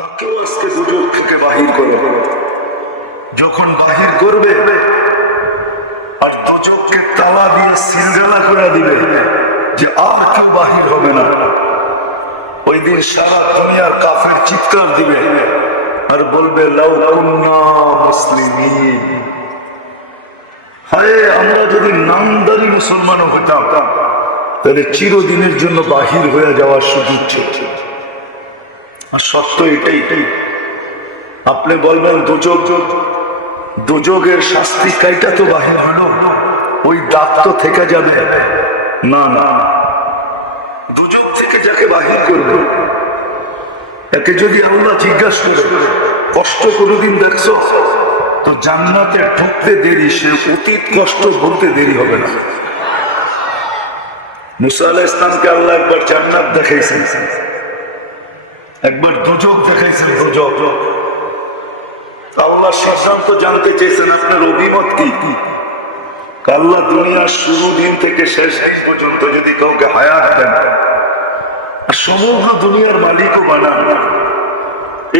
তাকেও আজকে দুজক থেকে বাহির করো। যখন বাহির করবে, আর দুজককে তালা দিয়ে সিলগালা করে দিবে যে আর কেউ বাহির হবে না। ওই দিন সারা দুনিয়ার কাফের চিৎকার দিবে আর বলবে, লাউ কুন্না মুসলিমিন। হায়, আমরা যদি নামদারি মুসলমানও হতাম, তাহলে চিরদিনের জন্য বাহির হয়ে যাওয়ার সুযোগ ছিল। আর সত্য এটাই। এটাই আপনি বলবেন, দুযোগ, দুযোগের শাস্তি কাইটা তো বাহির হলো ওই দাগ তো থেকে যাবে। না না। দুযোগ থেকে যাকে বাহির করবে, একে যদি আল্লাহ জিজ্ঞাসা করে, কষ্ট কোনোদিন দেখছ? তো জান্নাতে ঢুকতে দেরি, সে অতীত কষ্ট বলতে দেরি হবে না। মুসা আলাহ ইসলামকে আল্লাহ একবার জান্নাত দেখাইছেন। একবার দুযোগ দেখাইছেন। দুযোগ আল্লাহ সিদ্ধান্ত জানতে চেয়েছেন আপনার অভিমত কি? আল্লাহ দুনিয়ার শুরু দিন থেকে শেষ দিন পর্যন্ত যদি কাউকে হায়াত দেন সমগ্র দুনিয়ার মালিকও বানান।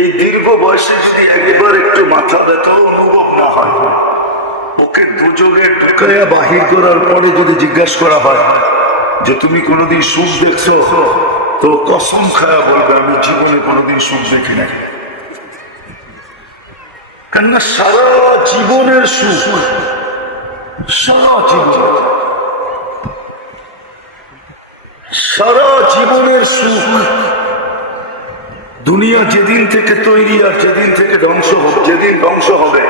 এই দীর্ঘ বয়সে যদি একবার একটু মাথা ব্যথা অনুভব না হয় ওকে দুযোগে ঢুকাইয়া বাহির করার পরে যদি জিজ্ঞাসা করা হয় যে, তুমি কোনোদিন সুখ দেখছ? তো কসম খায়া বলবে, আমি জীবনে কোনোদিন সুখ দেখি নাই। কেননা সারা জীবনের সুখ, সারা জীবন সারা জীবনের সুখ দুনিয়া যেদিন থেকে তৈরি আর যেদিন থেকে ধ্বংস হবে, যেদিন ধ্বংস হবে,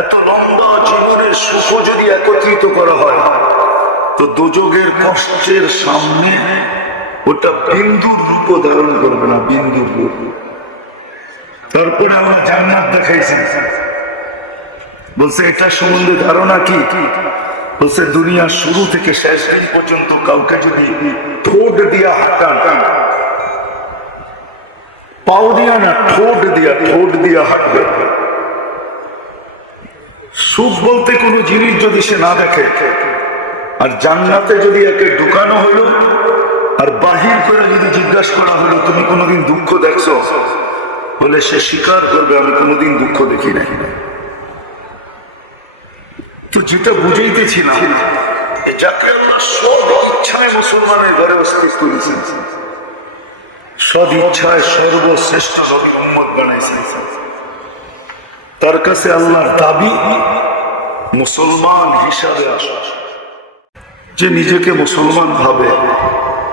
এত লম্বা জীবনের সুখ যদি একত্রিত করা হয়, তো দুযোগের কষ্টের সামনে ওটা বিন্দুর রূপ ধারণ করবে না, বিন্দুর রূপ। তারপরে আমরা জান্নাত দেখাইছি। বলছে, এটা সম্বন্ধে ধারণা কি? বলছে দুনিয়ার শুরু থেকে শেষ দিন পর্যন্ত কাউকে যদি ঠোঁট দিয়া হাঁটান, পাও দিয়া না, ঠোঁট দিয়া ঠোঁট দিয়া হাঁটবে। সুখ বলতে কোনো জিনিস যদি সে না দেখে, আর জান্নাতে যদি একে ঢুকানো হলো বাহির করে যদি জিজ্ঞাসা করা হলো, তুমি কোনোদিন দুঃখ দেখছ? বলে, সে স্বীকার করবে, আমি কোনোদিন দুঃখ দেখি নাই। তো যেটা বুঝাইতেছিলাম যাকে আল্লাহ সব ইচ্ছায় মুসলমানের ঘরে অস্তিত্ব দিয়েছেন সদ ইচ্ছায় সর্বশ্রেষ্ঠ নবী বানাইছেন তার কাছে আল্লাহর দাবি, মুসলমান হিসাবে আসা। যে নিজেকে মুসলমান ভাবে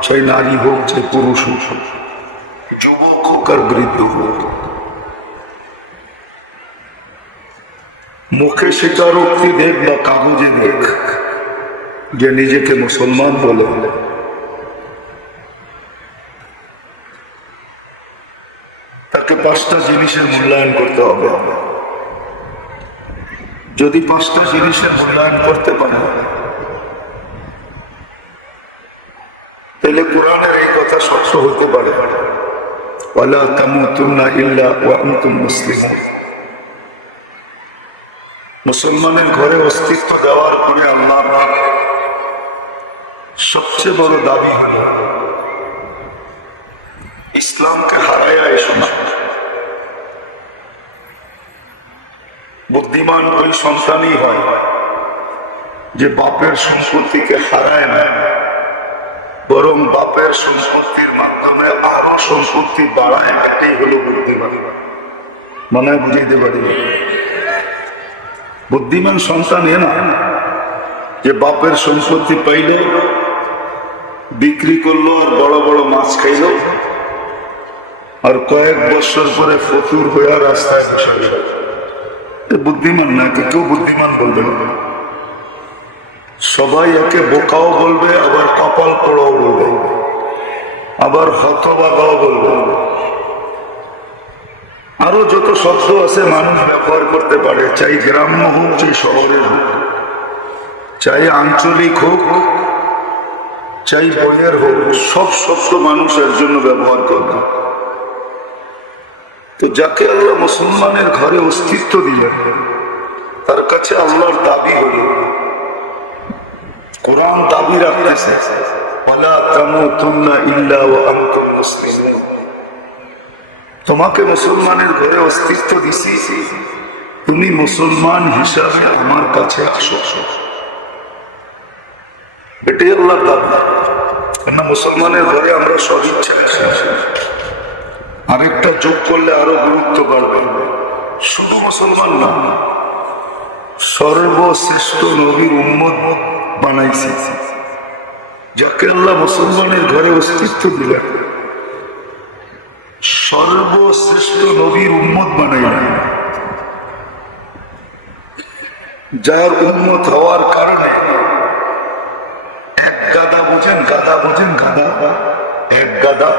চাই নারী হোক, চাই পুরুষ হোক যুবক হোক আর বৃদ্ধ হোক মুখে স্বীকারোক্তি দেখ বা কাগজে দেখ, যে নিজেকে মুসলমান বলে। তাকে পাঁচটা জিনিসের মূল্যায়ন করতে হবে। যদি পাঁচটা জিনিসের মূল্যায়ন করতে পারে তাহলে কোরআনের এই কথা সত্য হতে পারে। মুসলমানের ঘরে অস্তিত্ব দেওয়ার পরে আল্লাহ সবচেয়ে বড় দাবি হল, ইসলামকে হারাইয়া এসো না বুদ্ধিমান ওই সন্তানই হয় যে বাপের সংস্কৃতিকে হারায় না। বরং বাপের সম্পত্তির মাধ্যমে আরও সম্পত্তি বাড়ায়, এটাই হলো বুদ্ধিমান। মনে হয় পারি। বুদ্ধিমান সন্তান এ না, যে বাপের সম্পত্তি পাইল বিক্রি করল আর বড় বড় মাছ খাইল, আর কয়েক বছর পরে ফতুর হয়ে রাস্তায় বুদ্ধিমান না কেউ বুদ্ধিমান বলবে না। সবাই একে বোকাও বলবে, আবার কপাল পোড়াও বলবে, আবার হতবাগাও বলবে। আরও যত শব্দ আছে মানুষ ব্যবহার করতে পারে, চাই গ্রাম্য হোক, চাই শহরের হোক, চাই আঞ্চলিক হোক, চাই বইয়ের হোক, সব শব্দ মানুষের জন্য ব্যবহার করবে। তো যাকে আল্লাহ মুসলমানের ঘরে অস্তিত্ব দিলেন তার কাছে আল্লাহর দাবি হল কোরআন দাবি রাখতেছে তোমাকে মুসলমানের ঘরে অস্তিত্ব দিছি, তুমি মুসলমান হিসাবে আমার কাছে আসো। এটাই আল্লাহ কেন মুসলমানের ঘরে আমরা সদিচ্ছা আরেকটা যোগ করলে আরও গুরুত্ব বাড়বে। শুধু মুসলমান না, সর্বশ্রেষ্ঠ নবীর উম্মত বানাইছে। যাকে আল্লাহ মুসলমানের ঘরে অস্তিত্ব দিলেন, সর্বশ্রেষ্ঠ নবীর উম্মত বানাইলেন। যার উন্মত হওয়ার কারণে এক গাদা বুঝেন গাদা বুঝেন, গাদা এক গাদা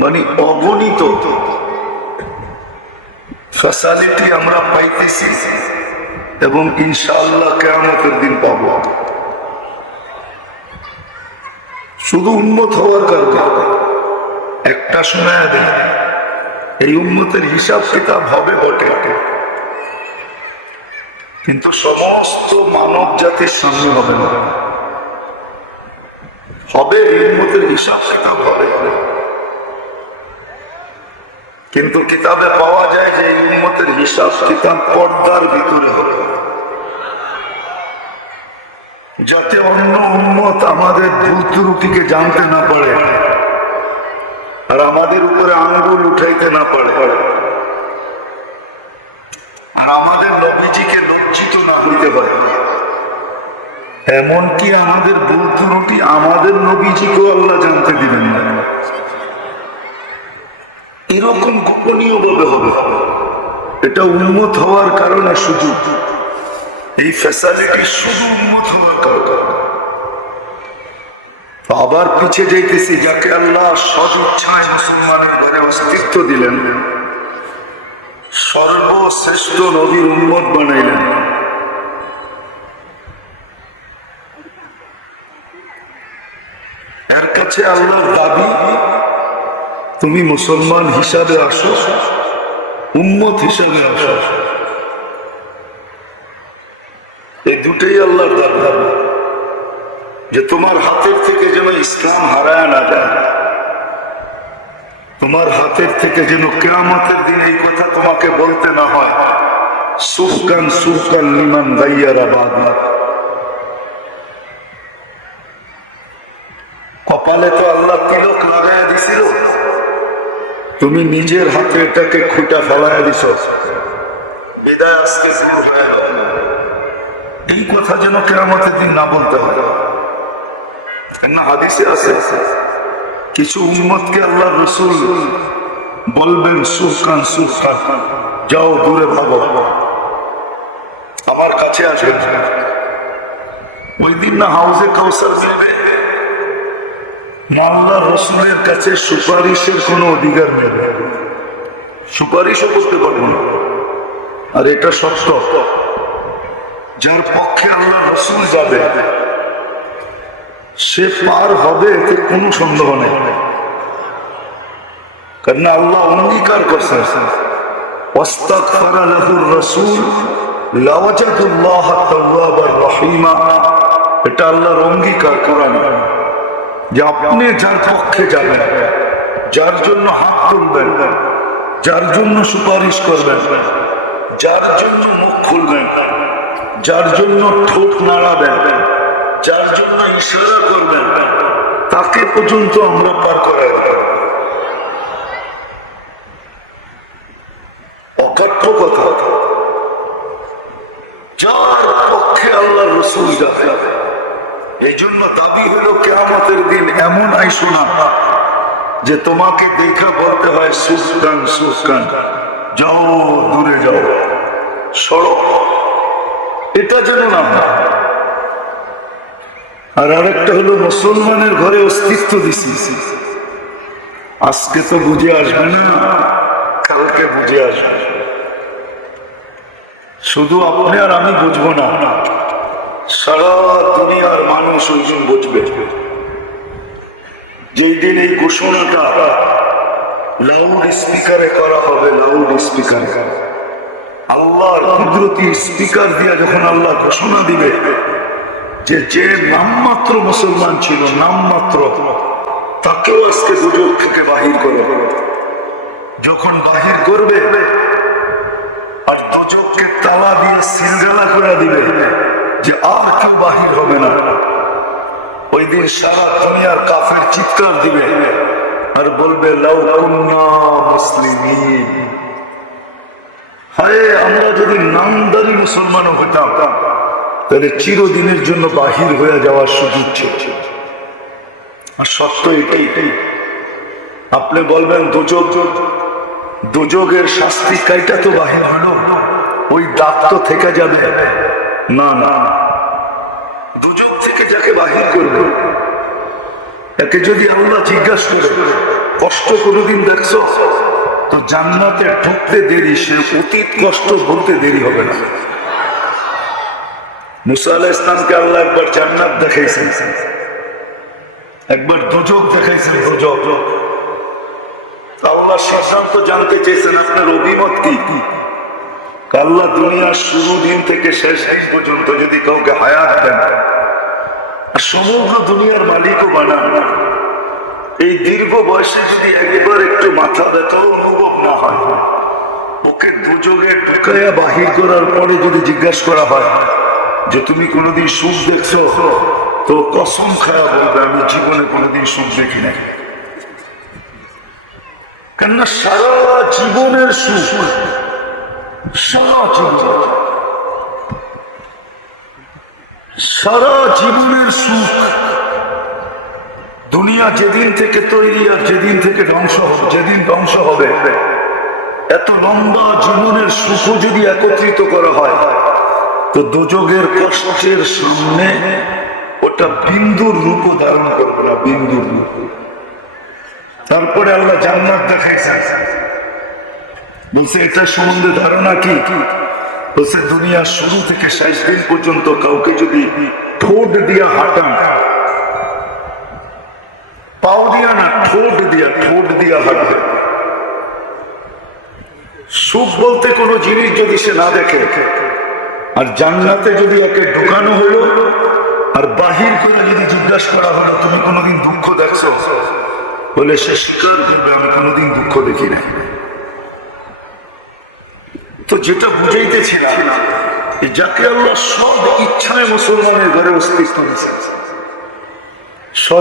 মানে অগণিত। ফ্যাসালিটি আমরা পাইতেছি। এবং ইনশাআল্লাহ কেয়ামতের দিন পাব শুধু উন্মত হওয়ার কারণে একটা সময় দেয়, এই উন্মতের হিসাব কিতাব হবে বটে। কিন্তু সমস্ত মানব জাতির সামনে হবে না। হবে এই উন্মতের হিসাব কিতাব হবে। কিন্তু কিতাবে পাওয়া যায় যে উন্মতের হিসাব কিতাব পর্দার ভিতরে হবে। যাতে অন্য উন্মত আমাদের ভুল ত্রুটিকে জানতে না পারে আর আমাদের উপরে আঙ্গুল উঠাইতে না পারে। আর আমাদের নবীজিকে লজ্জিত না হইতে পারে এমনকি আমাদের ভুল ত্রুটি আমাদের নবীজিকেও আল্লাহ জানতে দিবেন না। এরকম গোপনীয় ভাবে হবে। এটা উন্মত হওয়ার কারণে শুধু। এই ফ্যাসিলিটি শুধু উন্মত হওয়ার কারণে। আবার পিছিয়ে যাইতেছি, যাকে আল্লাহ সদিচ্ছায় মুসলমানের ঘরে অস্তিত্ব দিলেন। সর্বশ্রেষ্ঠ নবীর উন্মত বানাইলেন। এর কাছে আল্লাহর দাবি তুমি মুসলমান হিসাবে আসো, উম্মত হিসাবে আসো। এই দুটেই আল্লাহর দাবি। যে তোমার হাতের থেকে যেন ইসলাম হারায় না যায়। তোমার হাতের থেকে যেন কেয়ামতের দিন এই কথা তোমাকে বলতে না হয়। সুফকান কপালে তো আল্লাহ তিলক লাগাই দিছিল। তুমি নিজের হাতে এটাকে খুঁটা ফেলাইয়া দিছ। বিদায় আজকে শুরু হয়ে গেল এই কথা যেন কেরামতের দিন না বলতে হয়। না হাদিসে আছে। কিছু উম্মতকে আল্লাহ রসুল বলবেন সুখান সুখান যাও দূরে ভাবো আমার কাছে আসে ওই দিন না হাউসে কাউসার দেবে? মাল্লা রসুলের কাছে সুপারিশের কোনো অধিকার নেই। সুপারিশও করতে পারব না। আর এটা সত্য। যার পক্ষে আল্লাহ রসুল যাবে, সে পার হবে এতে কোনো সন্দেহ নেই। কারণ আল্লাহ অঙ্গীকার করছেন। তাওয়াবার রহিমা। এটা আল্লাহর অঙ্গীকার কোরআন যে আপনি যার পক্ষে যাবেন, যার জন্য হাত তুলবেন, যার জন্য সুপারিশ করবেন, যার জন্য মুখ খুলবেন, যার জন্য ঠোঁট নাড়াবেন, যার জন্য ইশারা করবেন, তাকে পর্যন্ত আমরা পার করাই অকথ্য কথা যার পক্ষে আল্লাহ রসুল যাবে এই জন্য দাবি হলো কেয়ামতের দিন এমন আইসো না যে তোমাকে দেখা বলতে হয়, সুস্কান সুস্কান, যাও, দূরে যাও সড়ক এটা যেন না আর আরেকটা হলো, মুসলমানের ঘরে অস্তিত্ব দিছি। আজকে তো বুঝে আসবে না, কালকে বুঝে আসবে। শুধু আপনি আর আমি বুঝব না, সারা দুনিয়ার মানুষ ওইজন বুঝবে। যেই দিন এই ঘোষণাটা লাউড স্পিকারে করা হবে লাউড স্পিকারে আল্লাহর কুদরতি স্পিকার দিয়া যখন আল্লাহ ঘোষণা দিবে, যে যে নামমাত্র মুসলমান ছিল, নামমাত্র, তাকেও আজকে দুজক থেকে বাহির করে যখন বাহির করবে, আর দুজককে তালা দিয়ে সিলগালা করে দিবে যে আর কেউ বাহির হবে না। ওই দিন সারা দুনিয়ার কাফের চিৎকার দিবে আর বলবে, লাউ কুন্না মুসলিমিন। হায়, আমরা যদি নামদারি মুসলমান হইতাম তাহলে চিরদিনের জন্য বাহির হয়ে যাওয়ার সুযোগ ছিল। আর সত্য এটাই এটাই আপনি বলবেন দুযোগ দুযোগের শাস্তি কাইটা তো বাহির হলো? ওই দাগ তো থেকে যাবে। না না। যাকে বাহির করবে। একে যদি আল্লাহ জিজ্ঞাসা করে, কষ্ট কোনোদিন দেখছ? তো জান্নাতে ঢুকতে দেরি, সে অতীত কষ্ট বলতে দেরি হবে না। আল্লাহ একবার জানতে কি? আল্লাহ দুনিয়ার শুরু দিন থেকে শেষ পর্যন্ত যদি কাউকে হায়াত দেন আর সমগ্র দুনিয়ার মালিকও বানান। এই দীর্ঘ বয়সে যদি একবার একটু মাথা ব্যথা অনুভব না হয় ওকে দুযোগে ঢুকাইয়া বাহির করার পরে যদি জিজ্ঞাসা করা হয় যে তুমি কোনোদিন সুখ দেখছ, তো কসম খারাপ বলবে, আমি জীবনে কোনোদিন সুখ দেখি নাই। কেননা সারা জীবনের সুখ, সারা জীবন। সারা জীবনের সুখ। দুনিয়া যেদিন থেকে তৈরি আর যেদিন থেকে ধ্বংস হবে, যেদিন ধ্বংস হবে, এত লম্বা জীবনের সুখ যদি একত্রিত করা হয়, তো দুযোগের কষ্টের সামনে ওটা বিন্দুর রূপ ধারণ করবে না, বিন্দুর রূপ। তারপরে আল্লাহ জান্নাত দেখাইছে বলছে, এটা সম্বন্ধে ধারণা কি কি? বলছে দুনিয়ার শুরু থেকে শেষ দিন পর্যন্ত কাউকে যদি ঠোঁট দিয়া হাঁটান, পাও দিয়া না, ঠোঁট দিয়া ঠোঁট দিয়া হাঁটবে। সুখ বলতে কোনো জিনিস যদি সে না দেখে, আর জান্নাতে যদি একে ঢুকানো হলো, আর বাহির করে যদি জিজ্ঞাসা করা হলো, তুমি কোনোদিন দুঃখ দেখছ? বলে, সে স্বীকার করবে, আমি কোনোদিন দুঃখ দেখি না তো যেটা বুঝাইতেছিলাম ইচ্ছায় মুসলমানের ঘরে অস্তিত্ব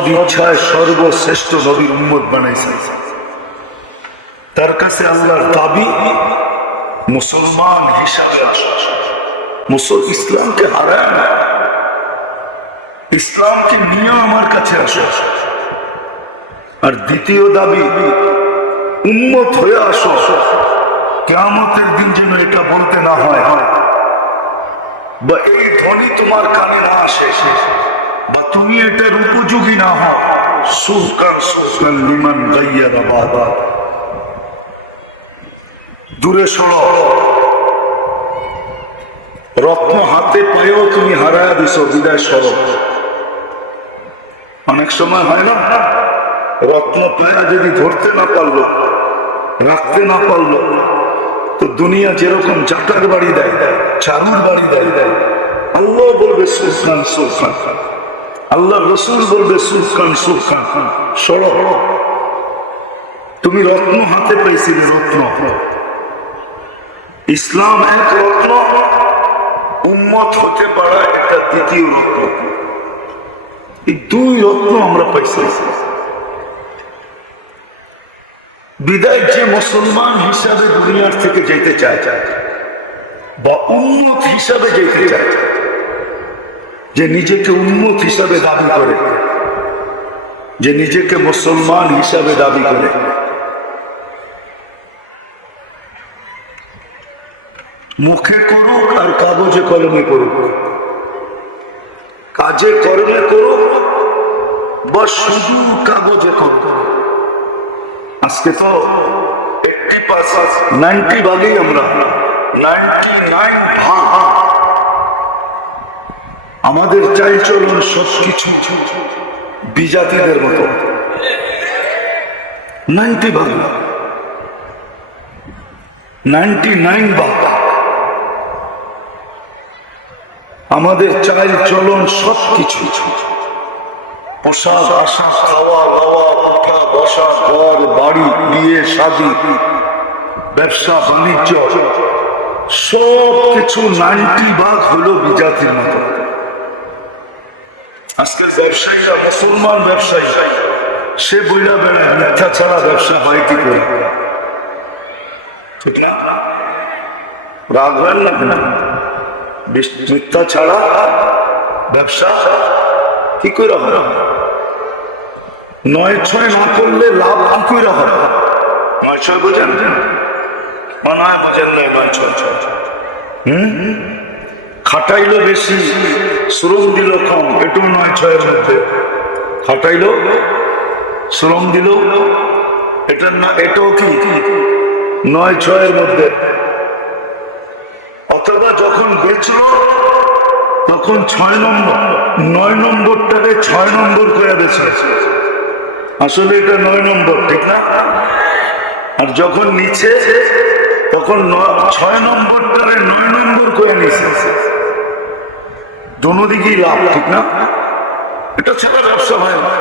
ইচ্ছায় সর্বশ্রেষ্ঠ নবীর উম্মত বানাইছে। তার কাছে আল্লাহর দাবি, মুসলমান হিসাবে মুসল ইসলামকে হারায় না। ইসলামকে নিয়ে আমার কাছে আসো। আর দ্বিতীয় দাবি উন্মত হয়ে আসো। কেমতের দিন যেন এটা বলতে না হয়। বা এই ধ্বনি তোমার কানে না আসে। বা তুমি এটার উপযোগী না বাবা দূরে রত্ন হাতে পেয়েও তুমি হারায় দিছ, বিদায় অনেক সময় হয় না? রত্ন পায়া যদি ধরতে না পারল, রাখতে না পারল তো দুনিয়া যেরকম চাটার বাড়ি দেয় চারুর বাড়ি দেয় দেয় আল্লাহ বলবে সুলখান সুলখান আল্লাহ রসুল বলবে সুলখান সুলখান সরো তুমি রত্ন হাতে পাইছিলে রত্ন। ইসলাম এক রত্ন উন্মত হতে পারা একটা দ্বিতীয় রত্ন। এই দুই রত্ন আমরা পাইছি। বিদায় যে মুসলমান হিসাবে দুনিয়ার থেকে যেতে চায়, বা উন্মত হিসাবে যেতে চায়, যে নিজেকে উন্মত হিসাবে দাবি করে, যে নিজেকে মুসলমান হিসাবে দাবি করে। মুখে করুক আর কাগজে কলমে করুক কাজে কর্মে করুক বা শুধু কাগজে করুক আজকে তো নাইনটি ভাগেই আমরা। নাইনটি নাইন আমাদের চাই চলন সব কিছু বিজাতিদের মতো। নাইনটি ভাগ। নাইনটি নাইন ভাগ। আমাদের চাল চলন সব কিছু পোশাক, আশাক খাওয়া দাওয়া ঘর, বাড়ি, বিয়ে, শাদি, ব্যবসা, বাণিজ্য সব কিছু নাইনটি ভাগ হলো বিজাতির মতো। ব্যবসায়ীরা মুসলমান ব্যবসায়ী, সে বইলা বেড়ায় মিথ্যা ছাড়া ব্যবসা হয় কি করে? রাগ হয় না? ছাড়া ব্যবসা কি করে হয় নয় ছয় না করলে লাভ কি করে হয় নয় ছয় বোঝেন? হয় বোঝেন নয় নয় ছয় ছয়। হুম? খাটাইলো বেশি, শ্রম দিল কম এটু নয় ছয়ের মধ্যে। খাটাইলো, শ্রম দিল এটা না, এটাও কি? নয় ছয়ের মধ্যে। অথবা যখন বেচল, তখন ছয় নম্বর, নয় নম্বরটাকে ছয় নম্বর করে বেছে আসলে এটা নয় নম্বর, ঠিক না? আর যখন নিচে, তখন ছয় নম্বরটারে নয় নম্বর করে নিচে দোনো দিকেই লাভ, ঠিক না? এটা ছাড়া ব্যবসা হয় না।